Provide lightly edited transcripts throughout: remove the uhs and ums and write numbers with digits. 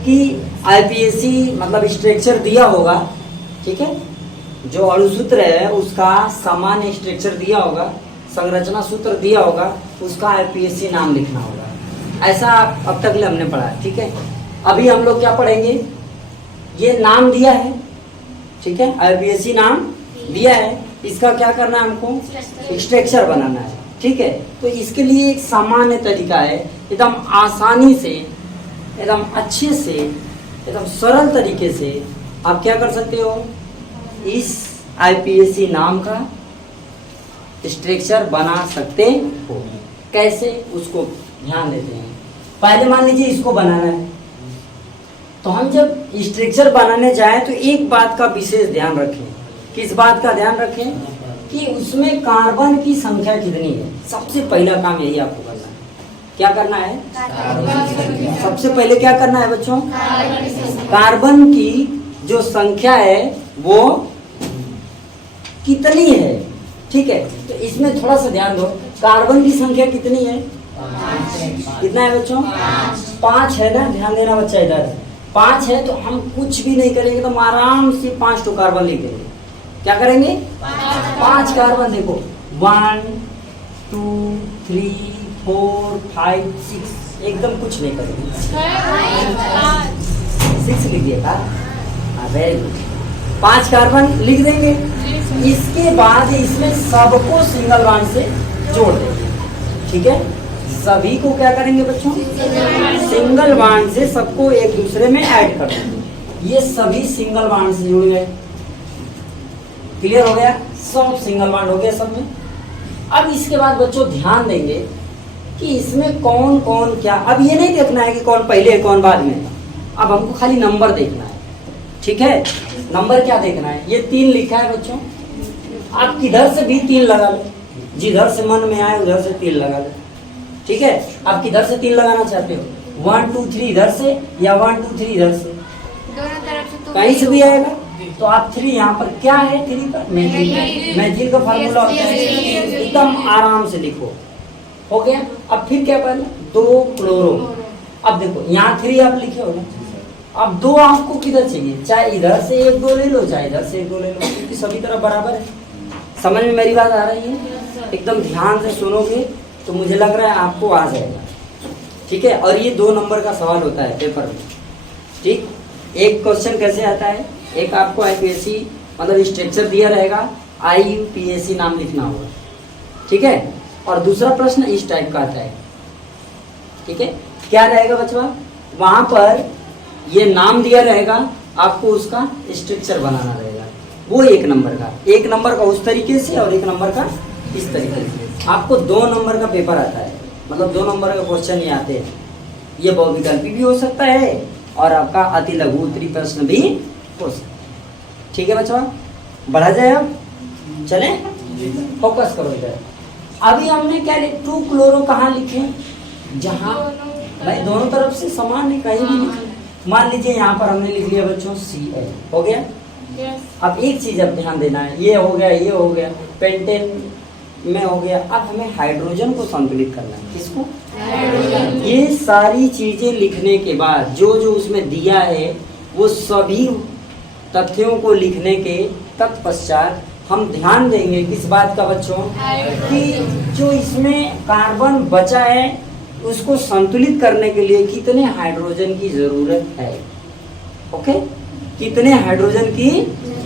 कि आईपीएसी मतलब स्ट्रक्चर दिया होगा, ठीक है, जो अणुसूत्र है उसका सामान्य स्ट्रक्चर दिया होगा, संरचना सूत्र दिया होगा, उसका आईपीएसी नाम लिखना होगा। ऐसा अब तक हमने पढ़ा है, ठीक है। अभी हम लोग क्या पढ़ेंगे, ये नाम दिया है, ठीक है, आईपीएसी नाम दिया है, इसका क्या करना है, हमको स्ट्रक्चर बनाना है, ठीक है। तो इसके लिए एक सामान्य तरीका है, एकदम आसानी से, एकदम अच्छे से, एकदम सरल तरीके से आप क्या कर सकते हो, इस आईपीएसी नाम का स्ट्रक्चर बना सकते हो। कैसे, उसको ध्यान देते हैं। पहले मान लीजिए इसको बनाना है, तो हम जब स्ट्रक्चर बनाने जाएं तो एक बात का विशेष ध्यान रखें। किस बात का ध्यान रखें कि उसमें कार्बन की संख्या कितनी है। सबसे पहला काम यही आपको करना है। क्या करना है, सबसे पहले क्या करना है बच्चों, कार्बन की जो संख्या है वो कितनी है, ठीक है। तो इसमें थोड़ा सा ध्यान दो, कार्बन की संख्या कितनी है, कितना है बच्चों, 5 है ना, ध्यान देना बच्चा, इधर 5 है। तो हम कुछ भी नहीं करेंगे, तो आराम से 5 तो कार्बन लिख देंगे। क्या करेंगे, 5 कार्बन, देखो 1 2 3 4 5 6, एकदम कुछ नहीं करेंगे, 6 लिख दिया था, वेरी गुड। 5 कार्बन लिख देंगे। इसके बाद इसमें सबको सिंगल बॉन्ड से जोड़ देंगे, ठीक है। सभी को क्या करेंगे बच्चों, सिंगल बॉन्ड से सबको एक दूसरे में ऐड कर देंगे। ये सभी सिंगल बॉन्ड से जुड़ गए, क्लियर हो गया, सब सिंगल बॉन्ड हो गया सब में। अब इसके बाद बच्चों ध्यान देंगे कि इसमें कौन कौन क्या, अब ये नहीं देखना है कि कौन पहले है कौन बाद में, अब हमको खाली नंबर देखना है, ठीक है। नंबर क्या देखना है, ये 3 लिखा है बच्चों, आप किधर से भी 3 लगा लो, जिधर से मन में आए उधर से 3 लगा लो, ठीक है। आप किधर से 3 लगाना चाहते हो, 1 2 3 इधर से या 1 2 3 इधर से, दोनों तरफ से, तो कहीं से भी आएगा। तो आप 3 यहाँ पर क्या है, 3 पर मैथिल का फार्मूला होता है, एकदम आराम से लिखो, हो गया। अब फिर क्या करना, 2 क्लोरो। अब देखो यहाँ 3 आप लिखे हो ना, अब 2 आपको किधर चाहिए, चाहे इधर से 1 2 ले लो, चाहे इधर से 1 2 ले लो, क्योंकि सभी तरफ बराबर है। समझ में मेरी बात आ रही है, एकदम ध्यान से सुनोगे तो मुझे लग रहा है आपको आ जाएगा, ठीक है। और ये 2 नंबर का सवाल होता है पेपर में, ठीक। एक क्वेश्चन कैसे आता है, एक आपको आईपीएसी मतलब स्ट्रक्चर दिया रहेगा, आईपीएसी नाम लिखना होगा, ठीक है। और दूसरा प्रश्न इस टाइप का आता है, ठीक है। क्या रहेगा बच्चा, वहां पर ये नाम दिया रहेगा, आपको उसका स्ट्रक्चर बनाना रहेगा, वो 1 नंबर का, 1 नंबर का उस तरीके से और 1 नंबर का इस तरीके से। आपको 2 नंबर का पेपर आता है, मतलब 2 नंबर का क्वेश्चन ही आते हैं। ये बहुविकल्पी भी हो सकता है और आपका अति लघु उत्तरी प्रश्न भी हो सकता है, ठीक है बच्चों। बढ़ा जाए, अब चले, फोकस करो इधर। अभी हमने क्या 2 क्लोरो कहाँ लिखे, जहाँ भाई दोनों तरफ से समान नहीं, कहीं भी लिखे। मान लीजिए यहाँ पर हमने लिख लिया बच्चों Cl, हो गया। अब एक चीज अब ध्यान देना है, ये हो गया, ये हो गया, पेंटेन में हो गया। अब हमें हाइड्रोजन को संतुलित करना है, किसको, ये सारी चीजें लिखने के बाद जो जो उसमें दिया है वो सभी तथ्यों को लिखने के तत्पश्चात हम ध्यान देंगे किस बात का बच्चों, कि जो इसमें कार्बन बचा है उसको संतुलित करने के लिए कितने हाइड्रोजन की जरूरत है, ओके, कितने हाइड्रोजन की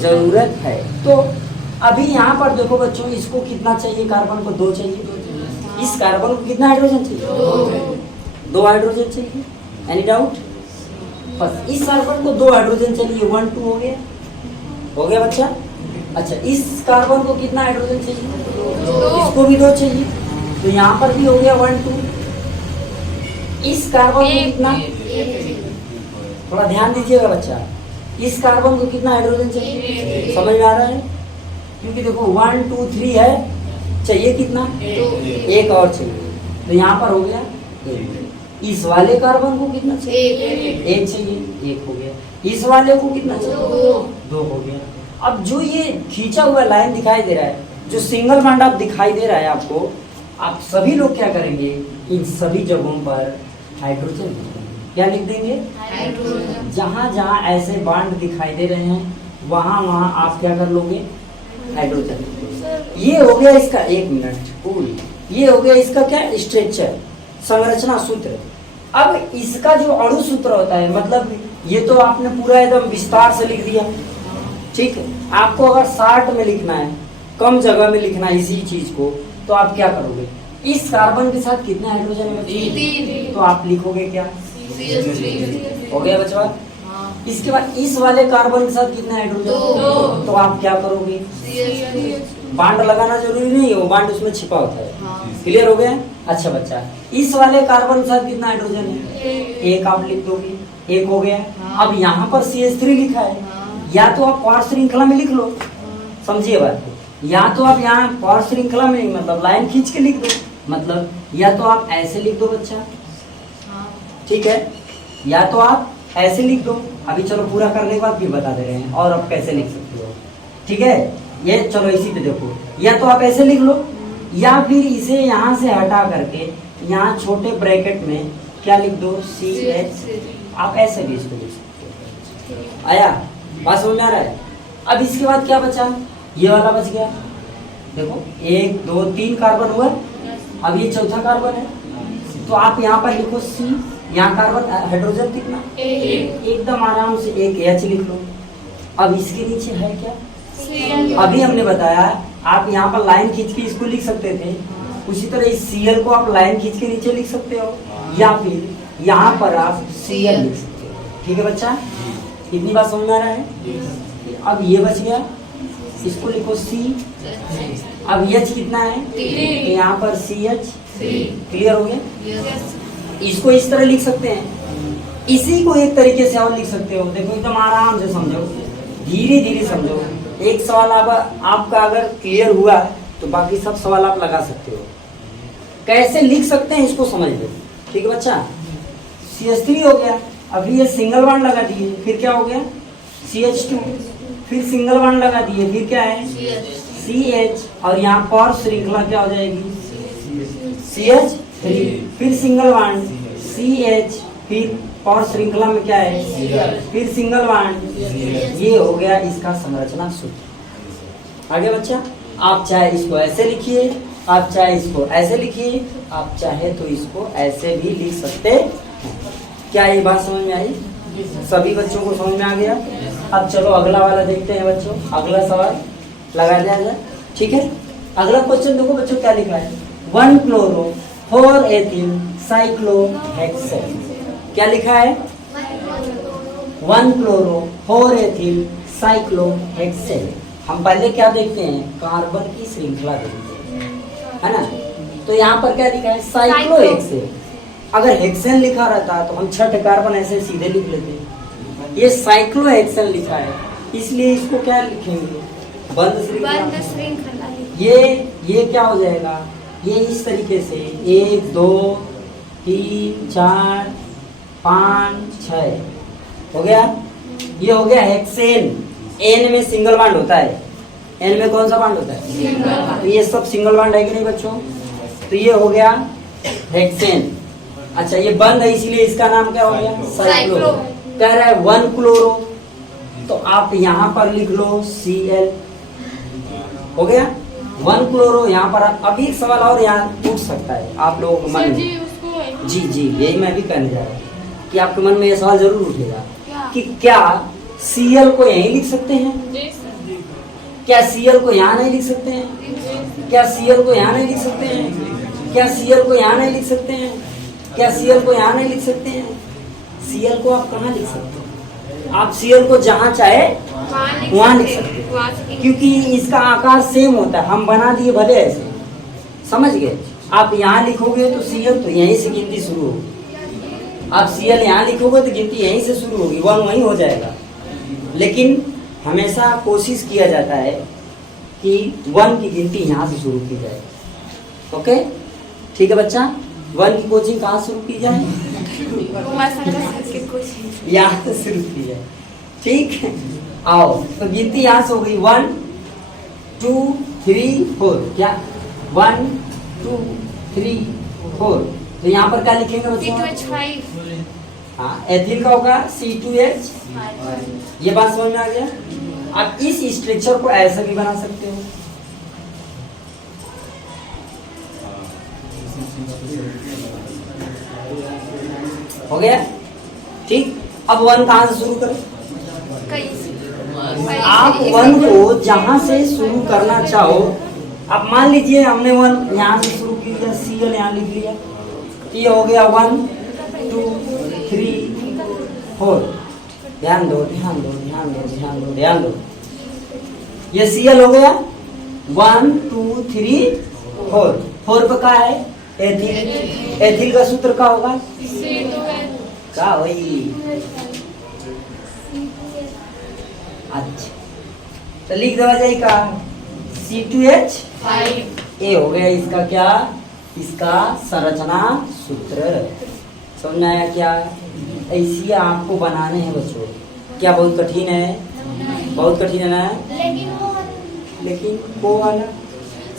जरूरत है। तो अभी यहाँ पर देखो बच्चों, इसको कितना चाहिए, कार्बन को 2 चाहिए, इस कार्बन को कितना हाइड्रोजन चाहिए, 2 हाइड्रोजन चाहिए, एनी डाउट। बस इस कार्बन को 2 हाइड्रोजन चाहिए, 1 2 हो गया बच्चा। अच्छा, इस कार्बन को कितना हाइड्रोजन चाहिए, इसको भी 2 चाहिए, तो यहाँ पर भी हो गया 1 2। इस कार्बन को कितना, थोड़ा ध्यान दीजिएगा बच्चा, इस कार्बन को कितना हाइड्रोजन चाहिए, समझ में आ रहा है, क्योंकि देखो 1 2 3 है, चाहिए कितना, 1 और चाहिए, तो यहाँ पर हो गया 1। इस वाले कार्बन को कितना चाहिए, 1 चाहिए, 1 हो गया। इस वाले को कितना चाहिए, 2 हो गया। अब जो ये खींचा हुआ लाइन दिखाई दे रहा है, जो सिंगल बॉन्ड आप दिखाई दे रहा है आपको, आप सभी लोग क्या करेंगे, इन सभी जगहों पर हाइड्रोजन लिखेंगे, क्या लिख देंगे? जहां जहां ऐसे बॉन्ड दिखाई दे रहे हैं वहां वहां आप क्या कर लोगे? हाइड्रोजन। ये हो गया इसका, एक मिनट कूल, ये हो गया इसका क्या? स्ट्रक्चर, संरचना सूत्र। अब इसका जो अणु सूत्र होता है, मतलब ये तो आपने पूरा एकदम विस्तार से लिख दिया, ठीक है। आपको अगर शार्ट में लिखना है, कम जगह में लिखना है इसी चीज को, तो आप क्या करोगे? इस कार्बन के साथ कितने हाइड्रोजन है बच्चों? तो आप लिखोगे क्या? हो गया बच्चा। इसके बाद इस वाले कार्बन के साथ कितने हाइड्रोजन? तो आप क्या करोगे? बांड लगाना जरूरी नहीं है, वो बांड उसमें छिपा होता है। क्लियर हो गया? अच्छा बच्चा, इस वाले कार्बन के साथ कितना हाइड्रोजन है? एक आप लिख दोगे, एक हो गया। अब यहाँ पर CH3 लिखा है, या तो आप और श्रृंखला में लिख लो, समझिए बात को। या तो आप यहाँ और श्रृंखला में मतलब लाइन खींच के लिख दो, मतलब या तो आप ऐसे लिख दो बच्चा, ठीक है, या तो आप ऐसे लिख दो। अभी चलो पूरा करने के बाद फिर बता दे रहे हैं और आप कैसे लिख सकते हो, ठीक है। ये चलो इसी पे देखो, या तो आप ऐसे लिख लो, या फिर इसे यहाँ से हटा करके यहाँ छोटे ब्रैकेट में क्या लिख दो? CH। आप ऐसे भी इसको लिख सकते हो। आया बात समझ में आ रहा है? अब इसके बाद क्या बचा? ये वाला बच गया, देखो 1 2 3 कार्बन हुआ, अब ये चौथा कार्बन है, तो आप यहाँ पर लिखो C। यहाँ कार्बन हाइड्रोजन कितना? एकदम आराम से एक H लिख लो। अब इसके नीचे है क्या? अभी हमने बताया आप यहाँ पर लाइन खींच के इसको लिख सकते थे, उसी तरह इस Cl को आप लाइन खींच के नीचे लिख सकते हो, या फिर यहाँ पर आप Cl लिख सकते हो। ठीक है बच्चा, इतनी बात समझ में आ रहा है? अब ये बच गया, इसको लिखो C। अब H कितना है? तो यहाँ पर CH। क्लियर हो गया? इसको इस तरह लिख सकते हैं, इसी को एक तरीके से और लिख सकते हो। देखो एकदम आराम से समझो, धीरे धीरे समझो। एक सवाल आपका अगर क्लियर हुआ तो बाकी सब सवाल आप लगा सकते हो। कैसे लिख सकते हैं इसको समझ लो, ठीक है बच्चा। CH3 हो गया, अभी ये सिंगल बॉन्ड लगा दिए, फिर क्या हो गया? CH2, फिर सिंगल बॉन्ड लगा दिए, फिर क्या है? CH, और यहाँ पर श्रृंखला क्या हो जाएगी? CH3, फिर सिंगल बॉन्ड CH, फिर और श्रृंखला में क्या है? फिर सिंगल बॉन्ड। ये हो गया इसका संरचना सूत्र। आगे बच्चा, आप चाहे इसको ऐसे लिखिए, आप चाहे इसको ऐसे लिखिए, आप चाहे तो इसको ऐसे भी लिख सकते हैं। क्या ये बात समझ में आई? सभी बच्चों को समझ में आ गया? अब चलो अगला वाला देखते हैं बच्चों, अगला सवाल लगा दिया जाए, ठीक है। अगला क्वेश्चन देखो बच्चों क्या लिखा है? 1 क्लोरो 4 एथिल साइक्लोहेक्सेन। क्या लिखा है? 1 क्लोरो 4 एथिल साइक्लोहेक्सेन। हम पहले क्या देखते हैं? कार्बन की श्रृंखला देखते हैं, है ना। तो यहाँ पर क्या लिखा है? साइक्लोहेक्सेन। अगर हेक्सेन लिखा रहता तो हम 6 कार्बन ऐसे सीधे लिख लेते। ये साइक्लोहेक्सेन लिखा है, इसलिए इसको क्या लिखेंगे? बंद श्रृंखला। ये क्या हो जाएगा? ये इस तरीके से 1 2 3 4 5 6 हो गया। ये हो गया हेक्सेन। N में सिंगल बॉन्ड होता है। N में कौन सा बॉन्ड होता है? तो ये सब सिंगल बॉन्ड है कि नहीं बच्चों? तो ये हो गया हेक्सेन। अच्छा, ये बंद है इसीलिए इसका नाम क्या हो गया? साइक्लो। कह रहा है 1 क्लोरो, तो आप यहाँ पर लिख लो Cl। हो गया 1 क्लोरो। यहाँ पर अब एक सवाल और यहाँ पूछ सकता है आप लोगों को मन में। जी जी, यही मैं भी कहने जा रहा हूँ कि आपके मन में ये सवाल जरूर उठेगा कि क्या Cl को यहीं लिख सकते हैं? क्या Cl को यहाँ नहीं लिख सकते हैं? क्या Cl को यहाँ नहीं लिख सकते हैं? क्या Cl को यहाँ नहीं लिख सकते हैं? क्या Cl को यहाँ नहीं लिख सकते हैं? Cl को आप कहाँ लिख सकते हैं? आप Cl को जहाँ चाहे वहाँ लिख सकते हैं, क्योंकि इसका आकार सेम होता है। हम बना दिए भले ऐसे, समझ गए। आप यहाँ लिखोगे तो Cl तो यहीं से गिनती शुरू होगी। आप Cl यहाँ लिखोगे तो गिनती यहीं से शुरू होगी, 1 वहीं हो जाएगा। लेकिन हमेशा कोशिश किया जाता है कि 1 की गिनती यहाँ से शुरू की जाए। ओके, ठीक है बच्चा। 1 की कोचिंग कहाँ शुरू की जाए? यहाँ से शुरू की जाए, ठीक है। आओ, तो गिनती यहाँ से हो गई 1 2 3 4। क्या 1 2 3 4। तो यहाँ पर क्या लिखेंगे बच्चों? हाँ, एथिल का होगा C2H। ये बात समझ में आ गया। आप इस स्ट्रक्चर को ऐसे भी बना सकते हो। हो गया ठीक। अब 1 कहां से शुरू करें? आप 1 को जहां से शुरू करना चाहो, आप मान लीजिए हमने 1 यहाँ से शुरू किया, Cl यहाँ लिख लिया, ये हो गया 1 2 3 4। ध्यान दो ध्यान दो ध्यान दो ध्यान दो ध्यान दो, ये Cl हो गया 1 2 3 4। 4 पे क्या है? एथिल। एथिल का सूत्र क्या होगा? क्या वही? अच्छा तो लिख देवा जाएगा C2H5। ये हो गया इसका क्या? इसका संरचना सूत्र। समझ में आया क्या? ऐसी आपको बनाने हैं बच्चों। क्या बहुत कठिन है? बहुत कठिन है ना? लेकिन वो वाला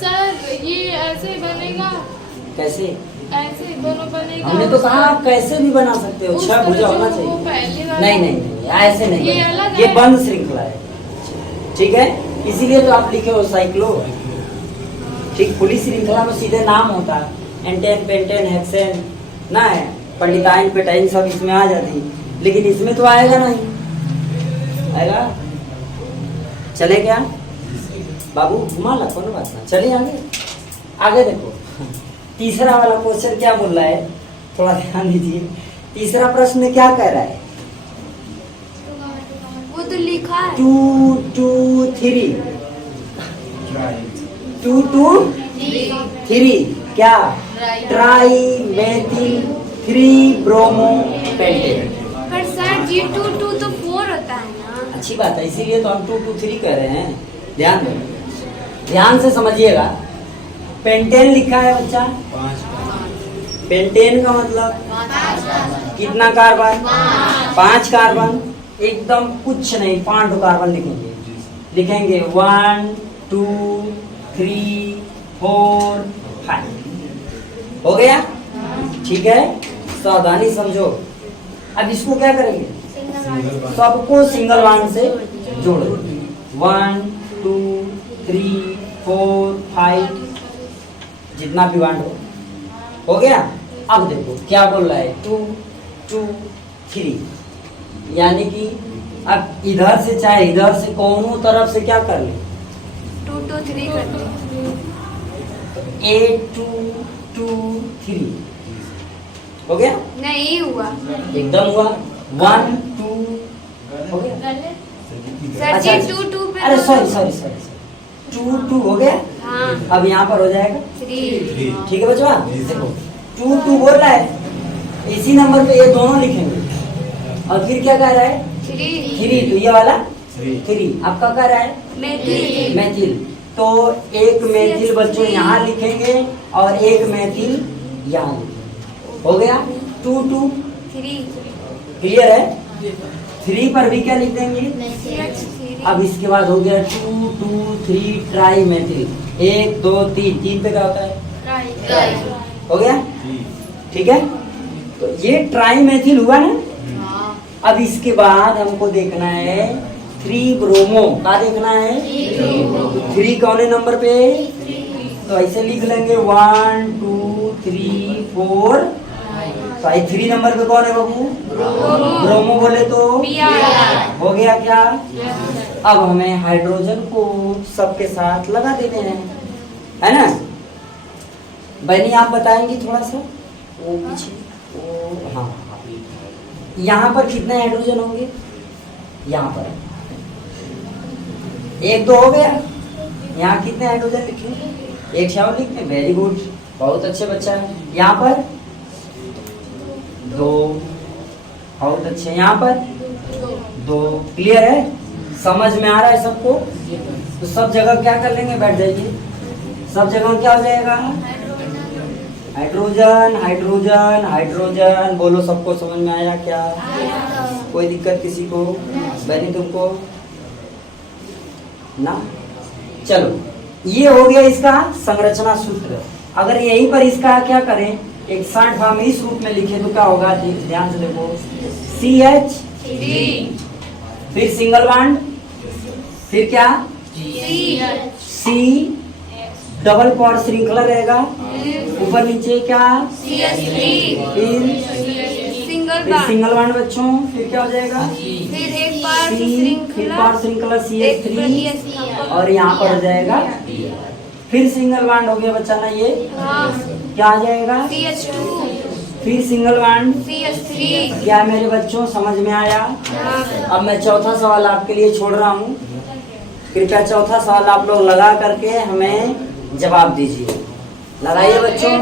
सर ये ऐसे बनेगा? कैसे? ऐसे दोनों बनेगा? हमने तो कहा आप कैसे भी बना सकते हो, 6 भुजा होना चाहिए। नहीं नहीं नहीं, ऐसे नहीं, ये अलग ये है। बंद श्रृंखला है, ठीक है। इसीलिए तो आप लिखे हो साइक्लो। ठीक, खुली श्रृंखला में सीधे नाम होता है, एंटेन पेंटेन हेक्सेन ना है, पंडिताइन पेटाइन सब इसमें आ जाती, लेकिन इसमें तो आएगा नहीं। आएगा? चले क्या बाबू? घुमा ला, कोनो बात ना, चलिए आगे। आगे देखो, तीसरा वाला क्वेश्चन क्या बोल रहा है, थोड़ा ध्यान दीजिए। तीसरा प्रश्न क्या कह रहा है? वो तो लिखा है 2 2 3 2 2 3 क्या? Try methyl 3 bromo pentane. पर सर G22 तो 4 होता है ना? अच्छी बात है, इसीलिए तो हम 2 2 3 कह रहे हैं। ध्यान दो, ध्यान से समझिएगा। पेंटेन लिखा है बच्चा, 5। पेंटेन का मतलब कितना कार्बन? 5 कार्बन। एकदम कुछ नहीं, 5 कार्बन लिखेंगे। लिखेंगे 1 2 3 4 5। हो गया? ठीक है, सावधानी समझो। अब इसको क्या करेंगे? सबको सिंगल बॉन्ड से जोड़ो। 1 2 3 4 5, जितना भी बॉन्ड हो गया। अब देखो क्या बोल रहा है, 2 2 3, यानी कि अब इधर से चाहे इधर से कोनो तरफ से क्या कर ले? 2 2 3 करते हैं। 8 2 2 3 हो गया? नहीं हुआ एकदम हुआ। 1 2 हो गया। सर अच्छा, जी अच्छा। 2 2 पे अरे तो- सॉरी सॉरी सॉरी, 2 2 हो गया। हाँ अब यहाँ पर हो जाएगा 3। ठीक है बच्चा। देखो 2 2 बोल रहा है, इसी नंबर पे ये दोनों लिखेंगे। और फिर क्या कह रहा है? 3, तो ये वाला 3 आपका कह रहा है मेथिल। मेथिल। तो एक मेथिल बच्चों यहाँ लिखेंगे और एक मेथिल यहाँ लिखेंगे। हो गया 2 2। 3 क्लियर है? 3 पर भी क्या लिख देंगे? अब इसके बाद हो गया 2 2 3 ट्राई मेथिल। 1 2 3, 3 पे क्या होता है? हो गया? ठीक है, तो ये ट्राई मेथिल हुआ ना। अब इसके बाद हमको देखना है 3 ब्रोमो। क्या देखना है? 3 कौन है नंबर पे? तो ऐसे लिख लेंगे 1 2 3 4। तो 3 नंबर पे कौन है बाबू? ब्रोमो बोले तो हो गया क्या? अब हमें हाइड्रोजन को सबके साथ लगा देते हैं, है ना? बहनी आप बताएंगी थोड़ा सा वो पीछे, वो हाँ, यहाँ पर कितने हाइड्रोजन होंगे? यहाँ पर 1 2 हो गया। यहाँ कितने हाइड्रोजन लिखे? 1 6 लिखते। वेरी गुड, बहुत अच्छे बच्चा है। यहाँ पर 2, बहुत अच्छे। यहाँ पर 2। क्लियर है? समझ में आ रहा है सबको? तो सब जगह क्या कर लेंगे? बैठ जाइए। सब जगह क्या हो जाएगा? Hydrogen hydrogen hydrogen. बोलो सबको समझ में आया क्या? कोई दिक्कत किसी को? बहनी तुमको ना? चलो, ये हो गया इसका संरचना सूत्र। अगर यहीं पर इसका क्या करें, एक शॉर्ट फॉर्म इस रूप में लिखे तो क्या होगा, ध्यान से देखो, CH, फिर सिंगल बॉन्ड, फिर क्या, C, डबल पॉड श्रृंखला रहेगा, ऊपर नीचे क्या, फिर सिंगल बॉन्ड बच्चों, फिर क्या हो जाएगा, फिर एक बार फिर पॉड श्रृंखला CH3 और यहाँ पर हो जाएगा, फिर सिंगल बॉन्ड हो गया बच्चा ना, ये क्या आ जाएगा, CH2 फिर सिंगल बॉन्ड, CH3 क्या मेरे बच्चों समझ में आया। अब मैं चौथा सवाल आपके लिए छोड़ रहा हूँ, कृपया चौथा सवाल आप लोग लगा करके हमें जवाब दीजिए। लगाइए बच्चों।